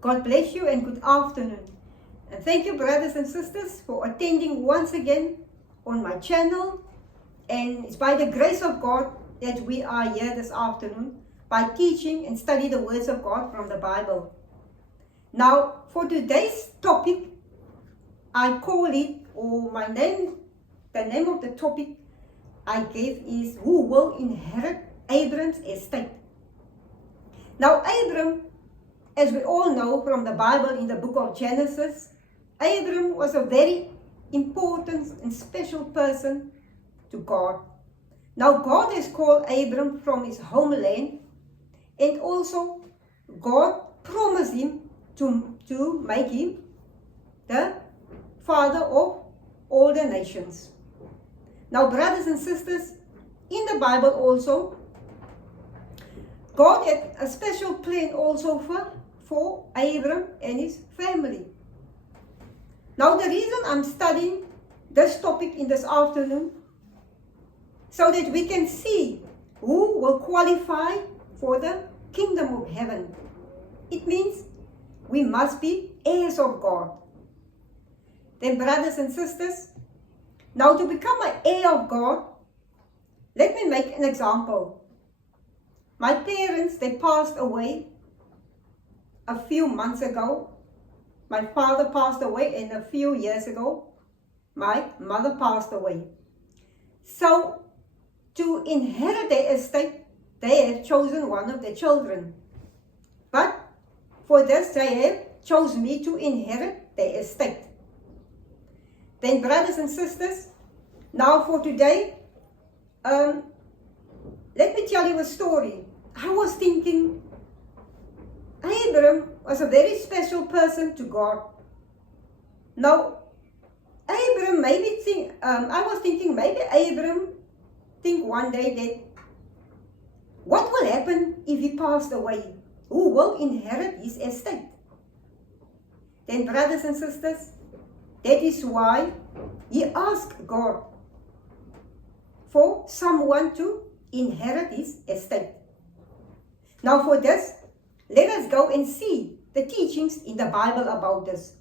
God bless you and good afternoon. And thank you, brothers and sisters, for attending once again on my channel. And it's by the grace of God that we are here this afternoon by teaching and study the words of God from the Bible. Now, for today's topic, I call it, or the name of the topic I gave is, who will inherit Abram's estate? Now, Abram, as we all know from the Bible in the book of Genesis, Abram was a very important and special person to God. Now, God has called Abram from his homeland, and also God promised him to make him the father of all the nations. Now, brothers and sisters, in the Bible also, God had a special plan also for Abram and his family. Now, the reason I'm studying this topic in this afternoon, so that we can see who will qualify for the kingdom of heaven. It means we must be heirs of God. Then, brothers and sisters, now to become an heir of God, let me make an example. My parents, they passed away a few months ago. My father passed away, and a few years ago, my mother passed away. So, to inherit their estate, they have chosen one of their children. But for this, they have chosen me to inherit their estate. Then, brothers and sisters, now for today, let me tell you a story. I was thinking, Abram was a very special person to God. Now, Abram I was thinking maybe Abram think one day that what will happen if he passed away? Who will inherit his estate? Then, brothers and sisters, that is why he asked God for someone to inherit his estate. Now, for this, let us go and see the teachings in the Bible about this.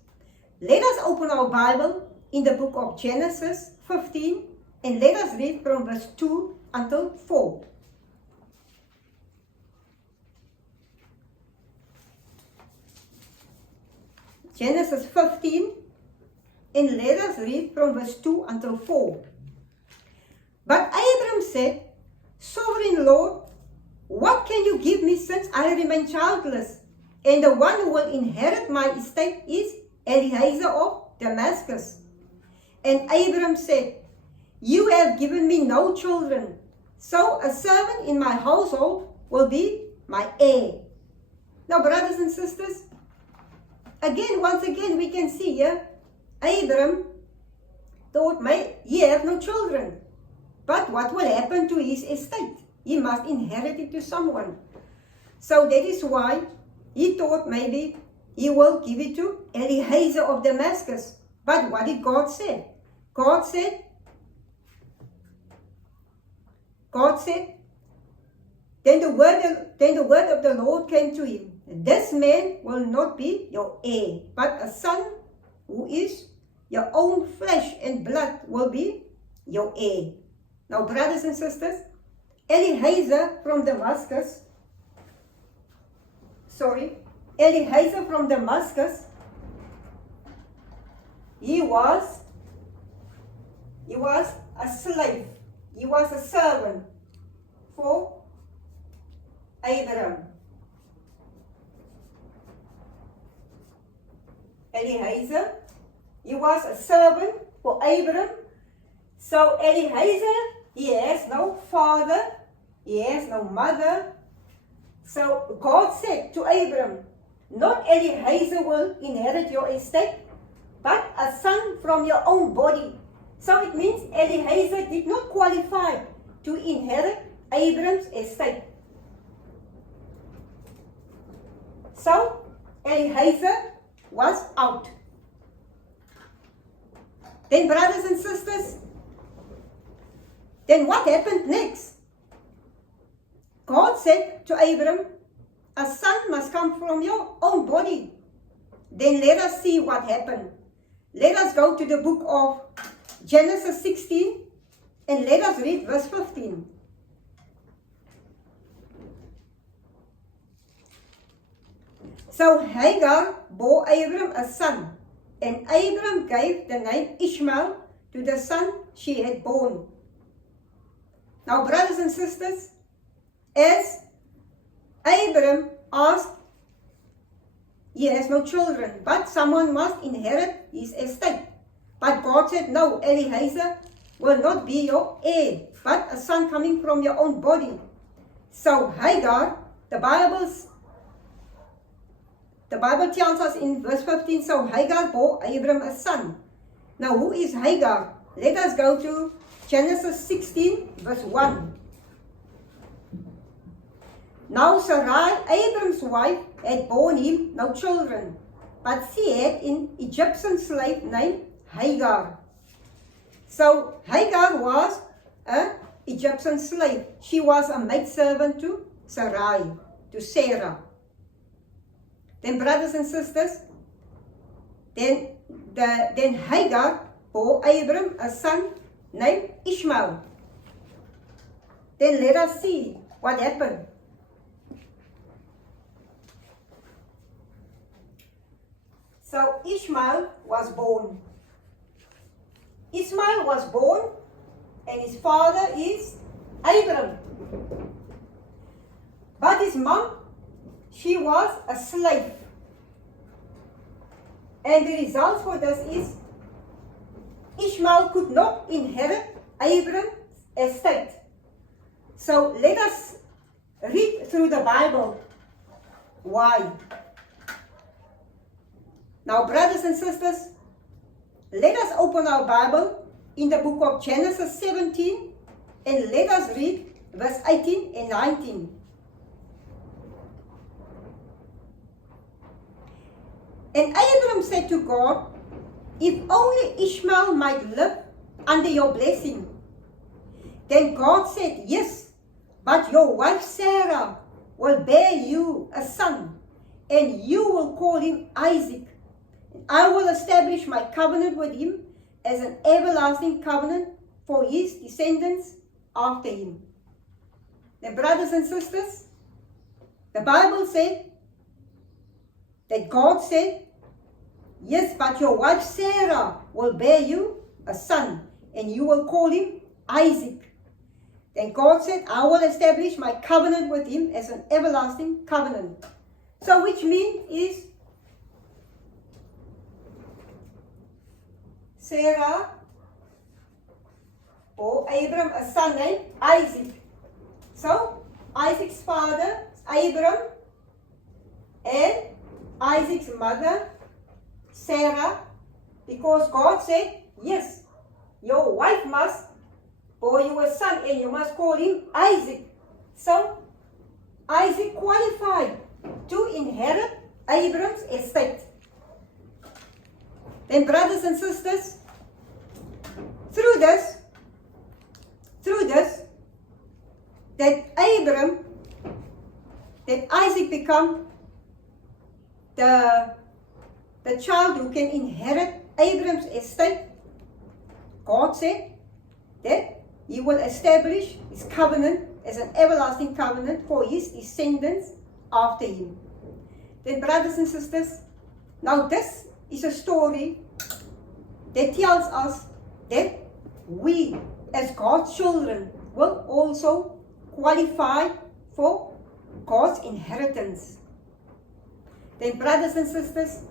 Let us open our Bible in the book of Genesis 15 and let us read from verse 2 until 4. Genesis 15 and let us read from verse 2 until 4. But Abram said, Sovereign Lord, what can you give me since I remain childless? And the one who will inherit my estate is Eliezer of Damascus. And Abram said, You have given me no children, so a servant in my household will be my heir. Now, brothers and sisters, once again, we can see here, Abram thought, he have no children. But what will happen to his estate? He must inherit it to someone. So that is why he thought maybe he will give it to Eliezer of Damascus. But what did God say? God said, then the word of the Lord came to him. This man will not be your heir, but a son who is your own flesh and blood will be your heir. Now, brothers and sisters, Eliezer from Damascus, he was a slave. He was a servant for Abraham. Eliezer, he was a servant for Abraham. So Eliezer, he has no father, he has no mother. So God said to Abram, not Eliezer will inherit your estate, but a son from your own body. So it means Eliezer did not qualify to inherit Abram's estate. So Eliezer was out. Then, brothers and sisters, then what happened next? God said to Abram, a son must come from your own body. then let us see what happened. Let us go to the book of Genesis 16 and let us read verse 15. So Hagar bore Abram a son, and Abram gave the name Ishmael to the son she had born. Now, brothers and sisters, as Abram asked, he has no children, but someone must inherit his estate. But God said, no, Eliezer will not be your heir, but a son coming from your own body. So Hagar, the Bible tells us in verse 15, so Hagar bore Abram a son. Now, who is Hagar? Let us go to Genesis 16, verse 1. Now Sarai, Abram's wife, had borne him no children, but she had an Egyptian slave named Hagar. So Hagar was an Egyptian slave. She was a maidservant to Sarai, to Sarah. Then, brothers and sisters, then Hagar bore Abram a son named Ishmael. Then let us see what happened. So Ishmael was born. Ishmael was born, and his father is Abram. But his mom, she was a slave. And the result for this is Ishmael could not inherit Abram's estate. So let us read through the Bible. Why? Now, brothers and sisters, let us open our Bible in the book of Genesis 17 and let us read verse 18 and 19. And Abram said to God, if only Ishmael might live under your blessing. Then God said, yes, but your wife Sarah will bear you a son, and you will call him Isaac. I will establish my covenant with him as an everlasting covenant for his descendants after him. Now, brothers and sisters, the Bible said that God said, yes, but your wife Sarah will bear you a son, and you will call him Isaac. Then God said, I will establish my covenant with him as an everlasting covenant. So which means is Sarah or Abram a son named Isaac. So Isaac's father is Abram, and Isaac's mother Sarah, because God said, yes, your wife must bear you a son and you must call him Isaac. So Isaac qualified to inherit Abram's estate. Then, brothers and sisters, through this, that Isaac become the child who can inherit Abram's estate. God said that he will establish his covenant as an everlasting covenant for his descendants after him. Then, brothers and sisters, now this is a story that tells us that we as God's children will also qualify for God's inheritance. Then, brothers and sisters,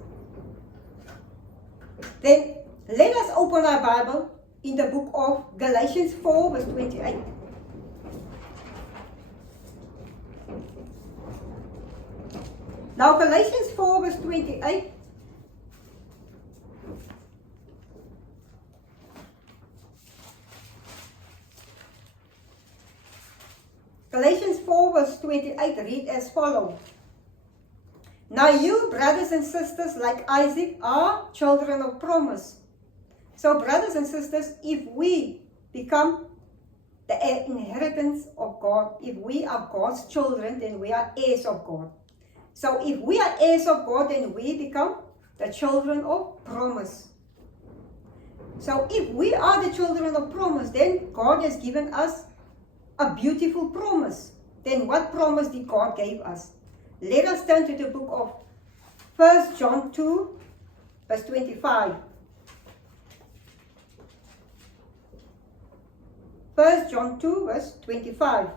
then let us open our Bible in the book of Galatians 4 verse 28. Now Galatians 4 verse 28. Galatians 4 verse 28 read as follows. Now you, brothers and sisters, like Isaac, are children of promise. So, brothers and sisters, if we become the inheritance of God, if we are God's children, then we are heirs of God. So, if we are heirs of God, then we become the children of promise. So if we are the children of promise, then God has given us a beautiful promise. Then what promise did God give us? Let us turn to the book of 1 John 2, verse 25. 1 John 2, verse 25.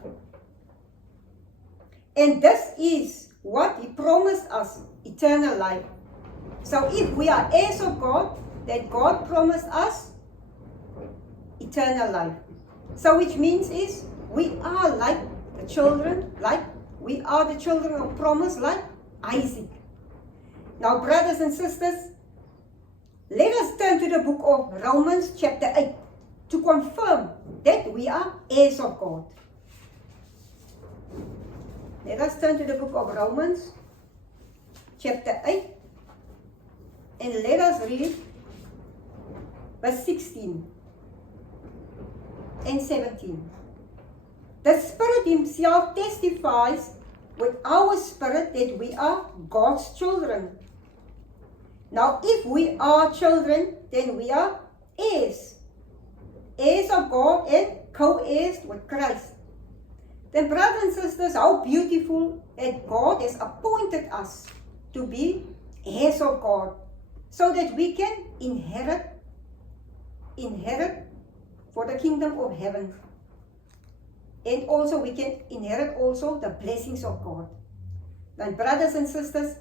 And this is what He promised us, eternal life. So if we are heirs of God, then God promised us eternal life. So which means is we are like the children, we are the children of promise, like Isaac. Now, brothers and sisters, let us turn to the book of Romans chapter 8 to confirm that we are heirs of God. Let us turn to the book of Romans chapter 8 and let us read verse 16 and 17. The Spirit Himself testifies with our spirit that we are God's children. Now, if we are children, then we are heirs. Heirs of God and co-heirs with Christ. Then, brothers and sisters, how beautiful that God has appointed us to be heirs of God, so that we can inherit for the kingdom of heaven. And also we can inherit also the blessings of God. Then, brothers and sisters,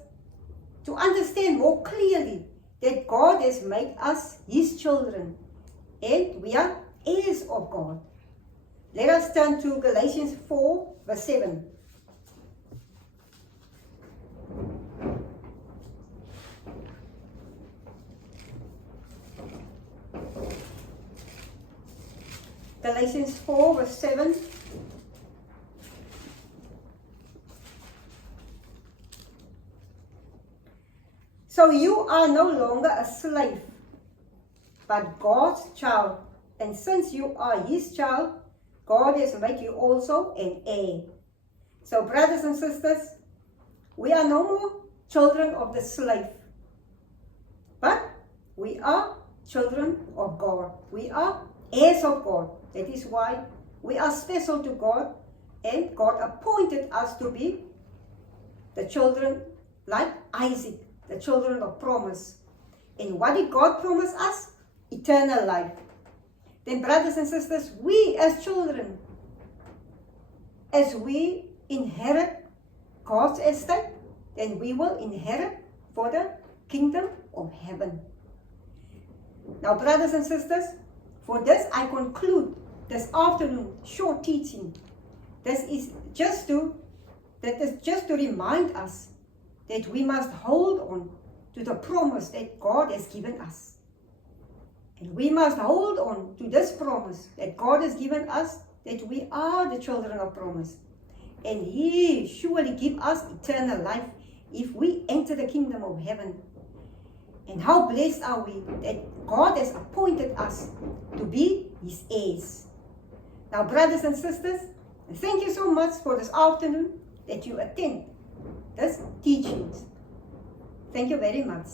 to understand more clearly that God has made us His children and we are heirs of God, let us turn to Galatians 4, verse 7. Galatians 4, verse 7. So you are no longer a slave, but God's child. And since you are His child, God has made you also an heir. So, brothers and sisters, we are no more children of the slave, but we are children of God. We are heirs of God. That is why we are special to God, and God appointed us to be the children like Isaac, the children of promise. And what did God promise us? Eternal life. Then, brothers and sisters, we as children, as we inherit God's estate, then we will inherit for the kingdom of heaven. Now, brothers and sisters, for this I conclude this afternoon short teaching. This is just to remind us that we must hold on to the promise that God has given us. And we must hold on to this promise that God has given us, that we are the children of promise. And He surely give us eternal life if we enter the kingdom of heaven. And how blessed are we that God has appointed us to be His heirs. Now, brothers and sisters, thank you so much for this afternoon that you attend this teachings. Thank you very much.